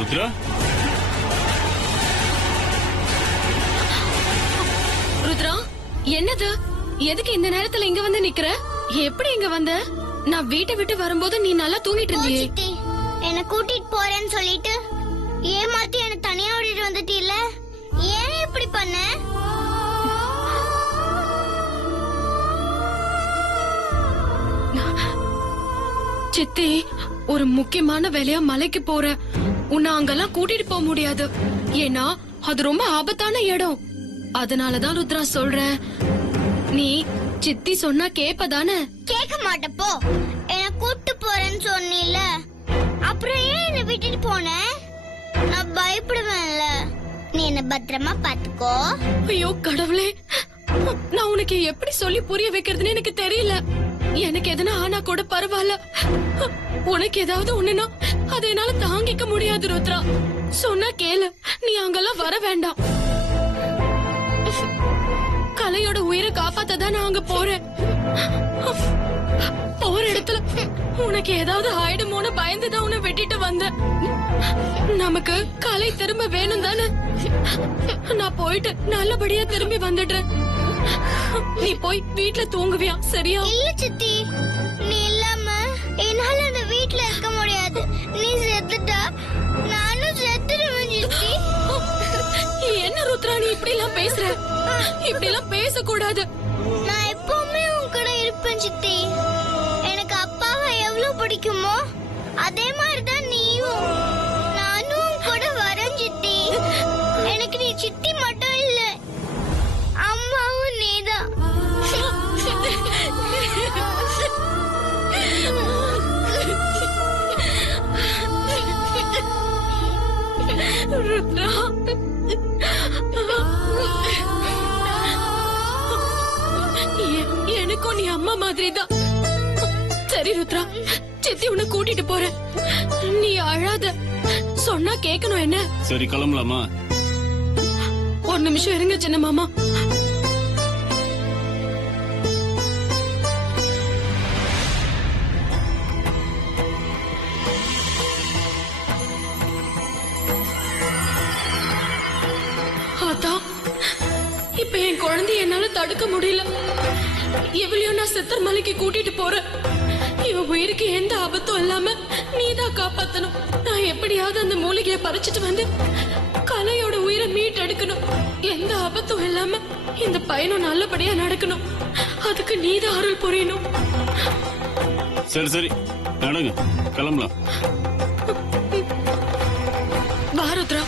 ருத்ரா, ருத்ரா, என்னது? எதுக்கு இந்த நேரத்துல இங்க வந்து நிக்கிற? எப்படி இங்க வந்த? நான் வீட்டை விட்டு வரும்போது நீ நல்லா தூங்கிட்டு இருந்தியே. என்ன கூட்டிட்டு போறேன்னு சொல்லிட்டு ஏமாத்தி என்ன தனியா விட்டுட்டு வந்துட்டீல்ல, ஏன் இப்படி பண்ண? சித்தி, ஒரு முக்கியமான வேலையா மலைக்கு போறேன். உன்னை அங்கெல்லாம் கூட்டிட்டு போக முடியாது. ஏன்னா அது ரொம்ப ஆபத்தான இடம். அதனாலதான் ருத்ரா சொல்றேன். நீ சித்தி சொன்னா கேப்பதானே? கேட்க மாட்டப்போ. என்ன கூட்டு போறேன்னு சொன்னீல, அப்புறம் ஏன் என்ன விட்டுட்டு போன? நான் பயப்படுவேன்ல. நீ என்ன பத்திரமா பாத்துக்கோ. ஐயோ கடவுளே, நான் உனக்கு எப்படி சொல்லி புரிய வைக்கிறதுன்னு எனக்கு தெரியல. எனக்கு எதனா ஆனா கூட பரவாயில்ல. உனக்கு ஏதாவது ஒண்ணுனா அதை என்னால தாங்கிக்க முடியாது ருத்ரா. சொன்னா கேளு, நீ அங்கெல்லாம் வர வேண்டாம். கலையோட உயிரை காப்பாத்ததான் நான் அங்க போறேன். போற இடத்துல உனக்கு ஏதாவது ஆயிடுமோன்னு பயந்துதான் உன்னை வெட்டிட்டு வந்தேன். நமக்கு கலை திரும்ப வேணும் தானே? நான் போயிட்டு நல்லபடியா திரும்பி வந்துடுறேன். நீ போய் வீட்டுல தூங்குவியா? சரியா? இல்ல சித்தி, நீ இல்லாம என்னால அந்த வீட்டுல இருக்க முடியாது. நீ செத்துட்டா நானும் செத்துடுவேன் சித்தி. என்ன ருத்ரா, நீ இப்படி எல்லாம் பேசுற? இப்படி எல்லாம் பேசக்கூடாது. நான் எப்பவுமே உன் கூட இருப்பேன் சித்தி. எனக்கு அப்பாவை எவ்வளவு பிடிக்குமோ அதே மாதிரிதான் நீயும். நானும் உன் கூட வரேன் சித்தி. எனக்கு நீ சித்தி மட்டும் இல்ல, அம்மாவும் நீதான். ருத்ரா, எனக்கும் நீ அம்மா மாதிரிதான். சரி ருத்ரா, சித்தி உன்னை கூட்டிட்டு போறேன். நீ அழாத, சொன்னா கேட்கணும். என்ன? சரி கிளம்பலாமா? ஒரு நிமிஷம் இருங்க சின்ன மாமா. அதான் இப்ப என் குழந்தைய என்னால தடுக்க முடியல. இவளையும் நான் சித்தர் மலைக்கு கூட்டிட்டு போறேன். இவ உயிருக்கு எந்த ஆபத்தும் இல்லாம நீதான் காப்பாத்தணும். நான் எப்படியாவது அந்த மூலிகையை பறிச்சுட்டு வந்து கலையோட உயிரை மீட்டெடுக்கணும். எந்த ஆபத்தும் இல்லாம இந்த பயணம் நல்லபடியா நடக்கணும். அதுக்கு நீதான் அருள் புரியணும். சரி சரி, நடங்க, கிளம்பலாம். பாருத்ரா,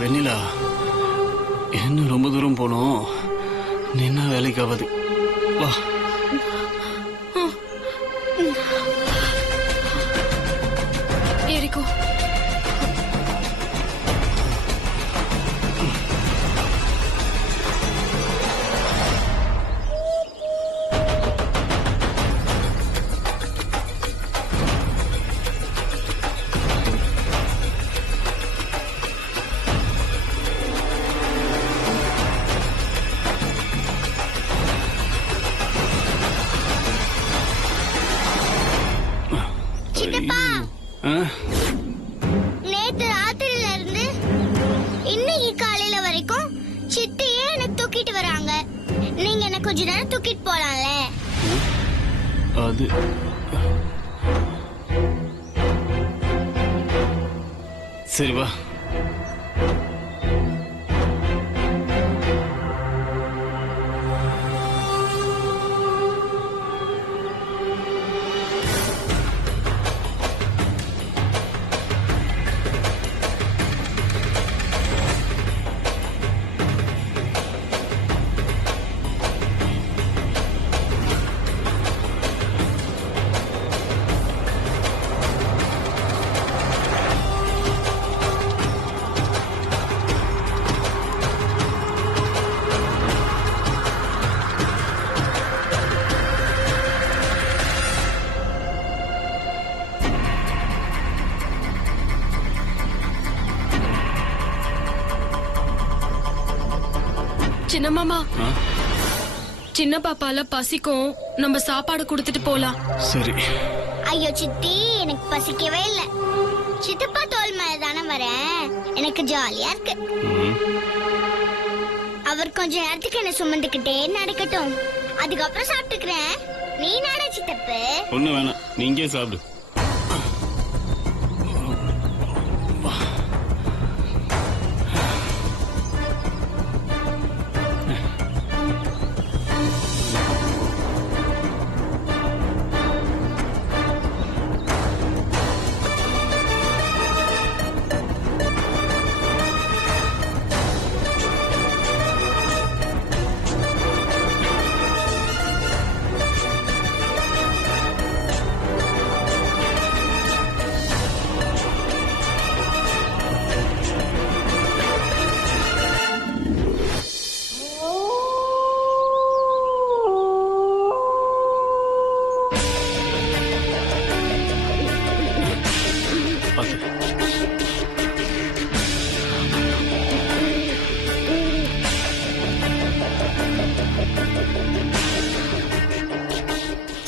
வெண்ணிலா, இன்னும் ரொம்ப தூரம் போனோம். நின்னா வேலைக்கு ஆகாது. வா. ஏறிக்கோ. இன்னைக்கு காலையில வரைக்கும் சித்தியே எனக்கு தூக்கிட்டு வராங்க. நீங்க என்ன கொஞ்ச நேரம் தூக்கிட்டு போலாம்ல? அது சரி வா. சின்ன மாமா, ஆ, சின்ன பாப்பால பசிக்கும், நம்ம சாப்பாடு கொடுத்துட்டு போலாம். சரி. ஐயோ சித்தி, எனக்கு பசிக்கவே இல்ல. சித்தப்பா தோல் மேல தானே வரேன், எனக்கு ஜாலியா இருக்கு. ம், அவர் கொஞ்ச நேரத்துக்கு என்ன சுமந்துக்கிட்டே நடக்கட்டும், அதுக்கப்புறம் சாப்பிட்டுக்கிறேன். நீ நாடா சித்தப்பு? ஒண்ணு வேணாம், நீ இங்கே சாப்பிடு.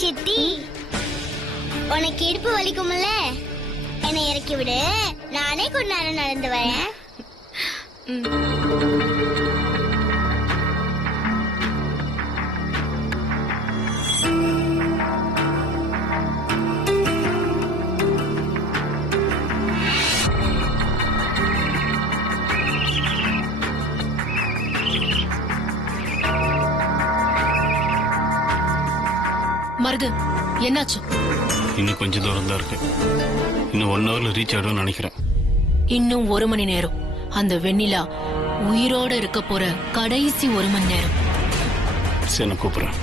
சித்தி, உனக்கு இடுப்பு வலிக்கும்ல, என்னை இறக்கி விடு, நானே கொஞ்ச நேரம் நடந்து வரேன். மருது, என்னாச்சு? இன்னும் கொஞ்சம் தூரம் தான் இருக்கு. இன்னும் 1 ஹவர்ல ரீச் ஆயிடும்னு நினைக்கிறேன். இன்னும் 1 மணி நேரம். அந்த வெண்ணிலா உயிரோட இருக்க போற கடைசி 1 மணி நேரம். சரி, நான் கூப்பிடுறேன்.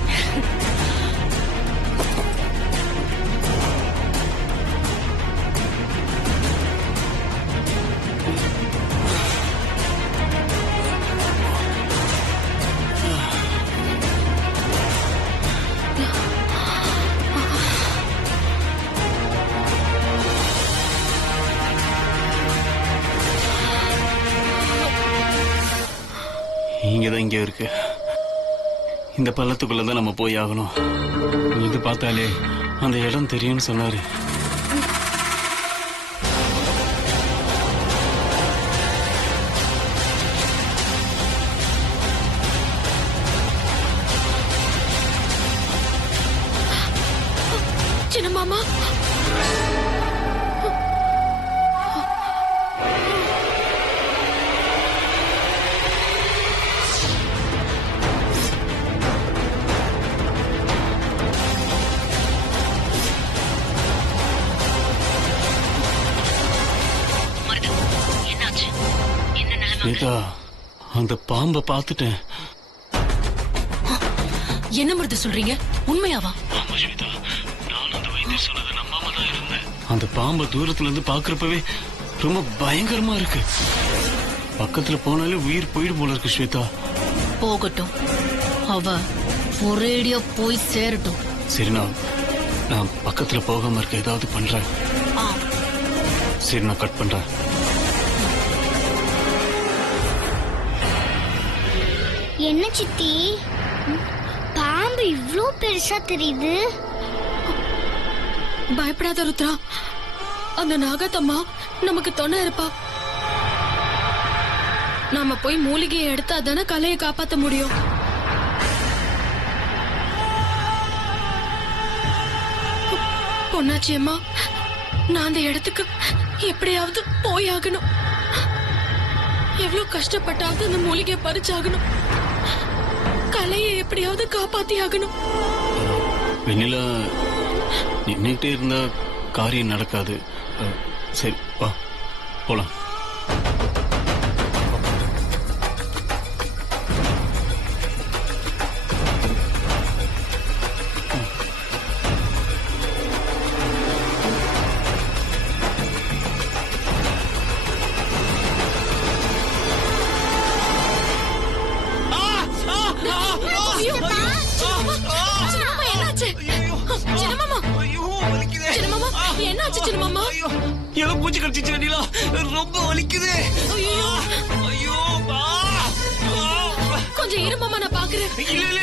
இங்கதான் இங்க இருக்கு. இந்த பள்ளத்துக்குள்ளதான் நம்ம போய் ஆகணும். இது பார்த்தாலே அந்த இடம் தெரியும்னு சொன்னாரு. சின்ன மாமா, ஸ்வேதா, அந்த பாம்பை பார்த்துட்டேன். என்ன மருது சொல்றீங்க? உண்மையாவா? ஆமா ஸ்வேதா, நானும் அந்த வைத்தியர் சொன்னதை நம்பாம தான் இருந்தேன். அந்த பாம்பை தூரத்துல இருந்து பாக்குறப்பவே ரொம்ப பயங்கரமா இருக்கு. பக்கத்துல போனாலே உயிர் போயிடும் போல இருக்கு ஸ்வேதா. போகட்டும், அவ ஒரேடியா போய் சேரட்டும். சரி, நான் பக்கத்துல போகாம இருக்க ஏதாவது பண்றேன். ஆ, சரி, நான் கட் பண்றேன். என்ன சித்தி, பாம்பு இவ்ளோ பெருசா தெரியுது? பயப்படாத ருத்ரா, அந்த நாகத்தம்மா நமக்கு துணை இருப்பா. நாம போய் மூலிகையை எடுத்தா தானே கலையை காப்பாத்த முடியும். பொன்னாச்சி அம்மா, நான் அந்த இடத்துக்கு எப்படியாவது போய் ஆகணும். எவ்வளவு கஷ்டப்பட்டாவது அந்த மூலிகையை பறிச்சாகணும். கலையை எப்படியாவது காப்பாத்தி ஆகணும். வெண்ணிலா, நின்னுட்டே இருந்தா காரியம் நடக்காது. சரி வா போலாம். ஏதோ பூச்சி கடிச்சிச்சு வெண்ணிலா, ரொம்ப வலிக்குது. ஐயோ கொஞ்சம் இருமாமா, நான் பாக்குறேன். இல்ல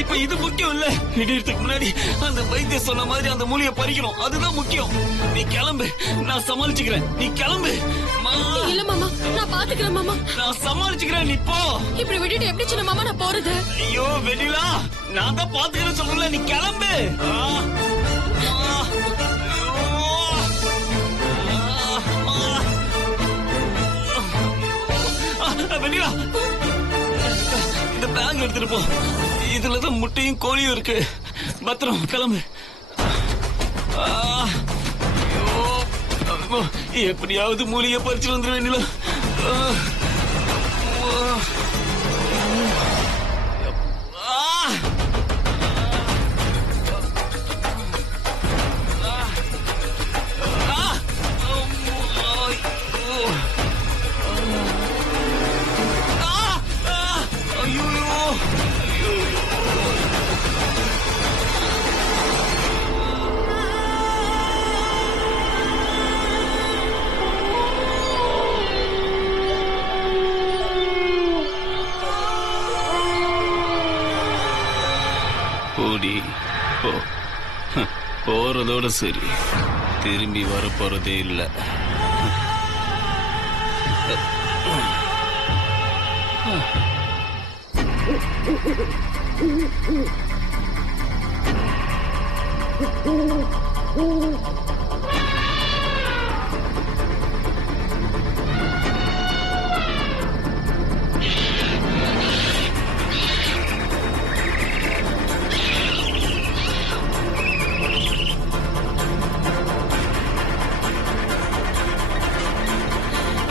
இப்ப இது முக்கியம் இல்ல. இடியறதுக்கு முன்னாடி அந்த வைத்திய சொன்ன மாதிரி அந்த மூலியை பறிக்கணும், அதுதான் முக்கியம். நீ கிளம்பு, நான் சமாளிச்சுக்கிறேன். நீ கிளம்பு. இல்ல மாமா, நான் பாத்துக்கிறேன் மாமா. நான் சமாளிச்சுக்கிறேன், நீ போ. இப்படி விட்டுட்டு எப்படி சின்ன மாமா நான் போறது? ஐயோ வெண்ணிலா, நான் தான் பாத்துக்கிறேன் சொல்றேன், நீ கிளம்பு. வெண்ணிலா, இந்த பேக் எடுத்துட்டு போ. இதுலதான் முட்டையும் கோழியும் இருக்கு. பத்திரம், கிளம்பு. எப்படியாவது மூலிகை பறிச்சு வந்துரு வெண்ணிலா. போறதோட சரி, திரும்பி வர போறதே இல்ல.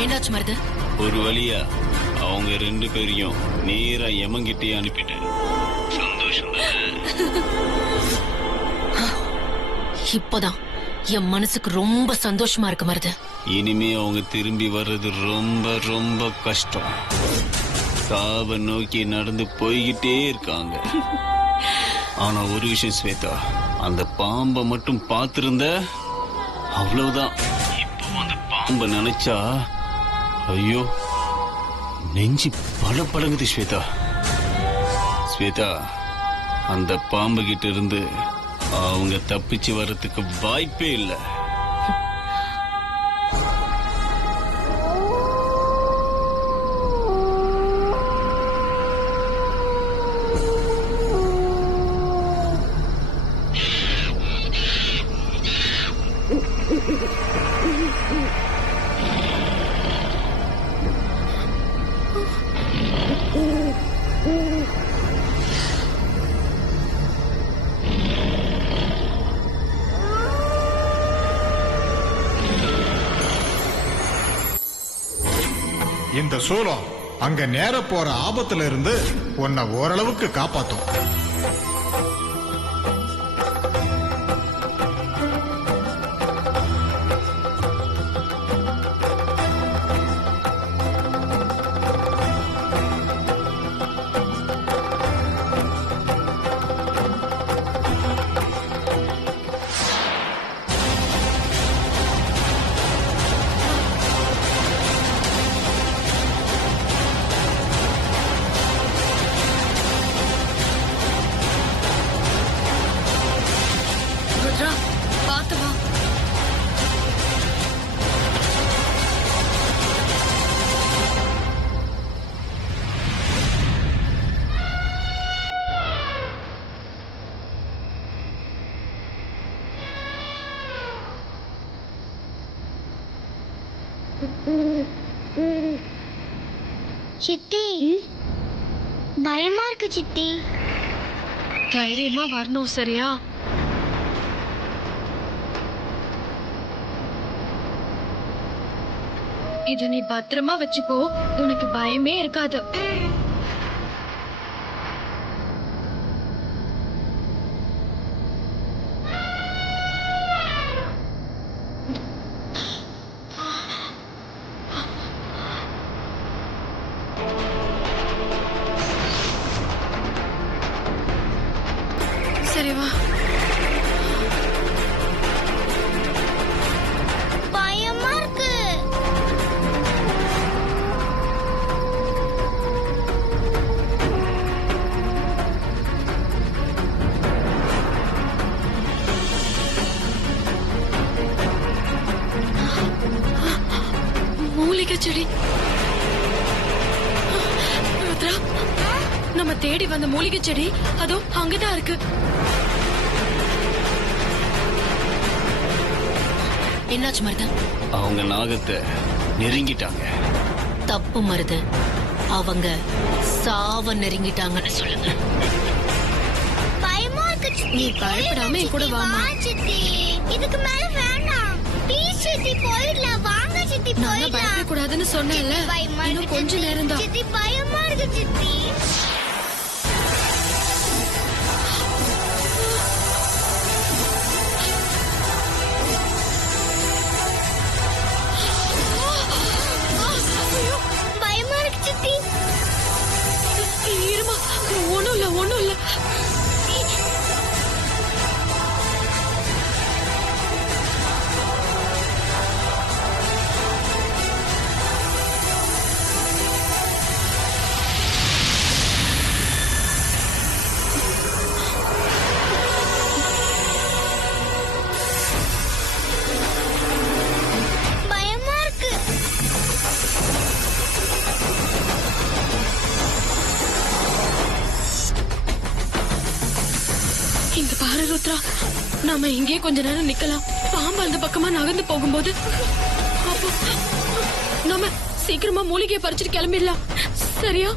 என்னாச்சு மருது? ஒரு வழியா அவங்க 2 பேரையும் நேரா யமங்கிட்டே அனுப்பிட்டேன். சந்தோஷம் இப்பதான் என் மனசுக்கு ரொம்ப சந்தோஷமா இருக்கு மருது. இனிமே அவங்க திரும்பி வர்றது ரொம்ப ரொம்ப கஷ்டம். சாவை நோக்கி நடந்து போய்கிட்டே இருக்காங்க. ஆனா ஒரு விஷயம் ஸ்வேதா, அந்த பாம்பை மட்டும் பார்த்திருந்த அவ்வளவுதான். இப்போ அந்த பாம்பை நினைச்சா ஐயோ நெஞ்சு படபடங்குது ஸ்வேதா. ஸ்வேதா, அந்த பாம்பு கிட்ட இருந்து அவங்க தப்பிச்சு வர்றதுக்கு வாய்ப்பே இல்லை. இந்த சூலம் அங்க நேர போற ஆபத்துல இருந்து உன்னை ஓரளவுக்கு காப்பாத்தும். சித்தி பயமா இருக்கு சித்தி. தைரியமா வரணும் சரியா? இத நீ பத்திரமா வச்சுக்கோ, உனக்கு பயமே இருக்காது. சரி வா. பயமா இருக்கு. மூலிகை செடி. ருத்ரா, நம்ம தேடி வந்த மூலிகை செடி அதோ அங்கதான் இருக்கு. என்னாச்சு மருதன்? அவங்க நாகத்தை நெருங்கிட்டாங்க. தப்பு மருதன், அவங்க சாவ நெருங்கிட்டாங்கன்னு சொல்லுங்க. பயமா இருக்கு சித்தி. நீ பயப்படாம என் கூட வாமா. வா சித்தி. இதுக்கு மேல வேண்டாம். ப்ளீஸ் சித்தி போயிடலாம். வாங்க சித்தி நான் போயிடலாம். பயப்படக்கூடாதுன்னு சொன்னேன்ல. பயமா இன்னும் இருக்கு கொஞ்ச சித்தி. நேரம் தான். சித்தி பயமா இருக்கு சித்தி. பயமா இருக்கு சித்தி. இருமா, ஒண்ணும் இல்ல ஒண்ணும் இல்ல. பயமா இருக்கு. இங்க பாரு ருத்ரா, நாம இங்கே கொஞ்ச நேரம் நிக்கலாம். பாம்பு அந்த பக்கமா நகர்ந்து போகும்போது அப்போ நாம சீக்கிரமா மூலிகையை பறிச்சுட்டு கிளம்பிடலாம். சரியா?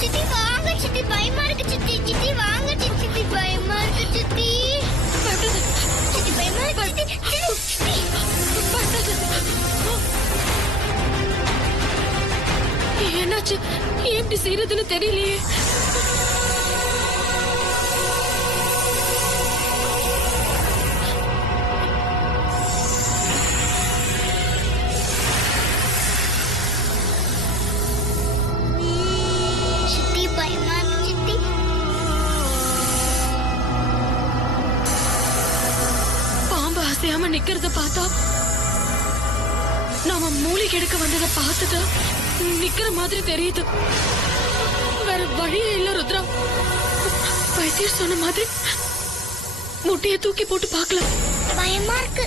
சித்தி வாங்க சித்தி பயமா இருக்கு சித்தி. சித்தி வாங்க சித்தி. சித்தி பயமா இருக்கு சித்தி. பயப்படாத. சித்தி பயமா இருக்கு சித்தி. சித்தி. என்னாச்சு? ஏன் இப்படி செய்யறதுன்னு தெரியலையே. சித்தி பயமா இருக்கு சித்தி. பாம்பு அசையாம நிக்கிறத பார்த்தா நாம மூலிகை எடுக்க வந்ததை பார்த்துட்டு நிக்கிற மாதிரி தெரியுது. வேற வழியே இல்ல ருத்ரா. வைத்தியர் சொன்ன மாதிரி முட்டையை தூக்கி போட்டு பார்க்கலாம். பயமா இருக்கு.